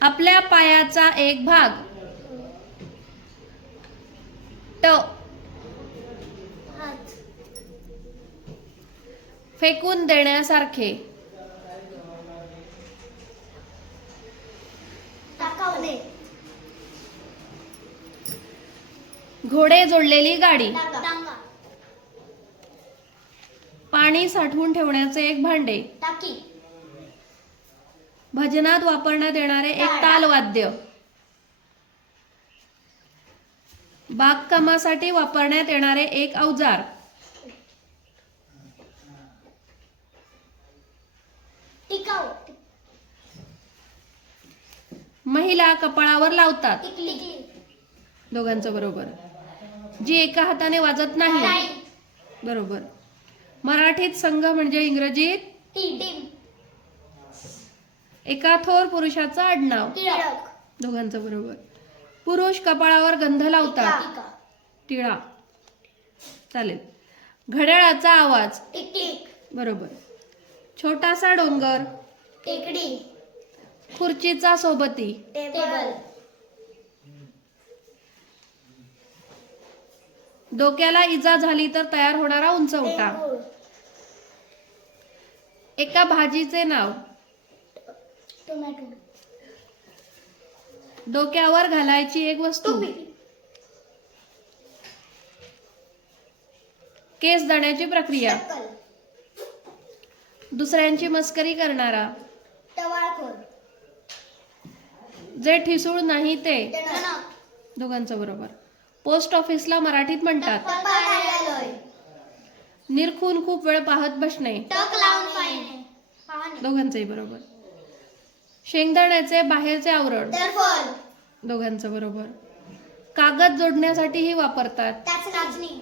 आपल्या पायाचा एक भाग. ट. हात. फेकून देण्यासारखे. टाकावणे. घोडे जोडलेली गाडी. टांगा. पाणी साठवून ठेवण्याचे एक भांडे. टाकी. भजनात वापरण्यात येणारे एक तालवाद्य. बागकामासाठी वापरण्यात येणारे एक अवजार. टिकाऊ. महिला कपाळावर लावतात. टिकली. दोघांचं बरोबर. जी एका हाताने वाजत नाही. टाळी. बरोबर. मराठीत संघ म्हणजे इंग्रजीत. टीम. एका थोर पुरुषाचं आडनाव. टिळक. दोघांचं बरोबर. पुरुष कपाळावर गंध लावतात. टिका. टिळा. चालेल. घड्याळाचा आवाज. Tick tick. बरोबर. छोटासा डोंगर. टेकडी. खुर्चीचा सोबती. टेबल. डोक्याला इजा झाली तर तयार होणारा उंचवटा. टेंगूळ. एका भाजीचे नाव. टोमॅटो. डोक्यावर घालायची एक वस्तू. टोपी. केस जाण्याची प्रक्रिया. टक्कल. दुसऱ्यांची मस्करी करणारा. टवाळखोर. जे ठिसूळ नाही ते. टणक. दोघांचं बरोबर. पोस्ट ऑफिसला मराठीत म्हणतात. टपाल कार्यालय. निरखून खूप वेळ पाहत बसणे. टक लावून पाहणे. दोघांचंही बरोबर. शेंगदाण्याचे बाहेरचे आवरण. टरफल. दोघांचं बरोबर. कागद जोडण्यासाठीही वापरतात. नाचणी.